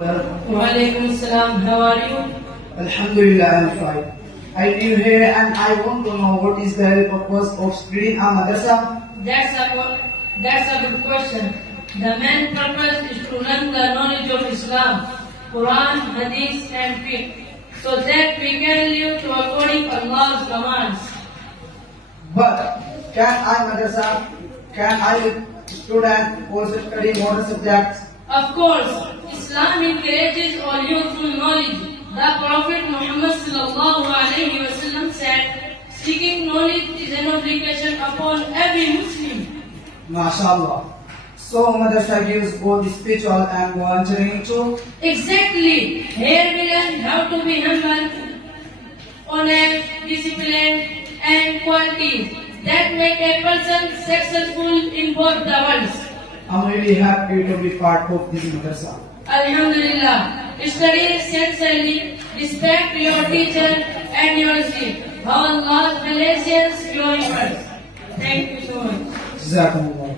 Walaikum Assalam. How are you? Alhamdulillah, I am fine. I live here and I want to know what is the purpose of spreading a madrasa. That's a good question. The main purpose is to learn the knowledge of Islam, Quran, Hadith and Fiqh, so that we can live to according Allah's commands. But can I student also study modern subjects? Of course, Islam encourages all youthful knowledge. The Prophet Muhammad sallallahu alaihi wasallam said, seeking knowledge is an obligation upon every Muslim. Masha'allah. So madrasa gives both spiritual and volunteering too. Exactly. Here we learn how to be humble, honest, disciplined and qualities that make a person successful in both the worlds. I'm really happy to be part of this madrasa. Alhamdulillah. Study sincerely, respect your teacher and your seat. How Allah blesses your efforts. Thank you so much. Jazakumullah.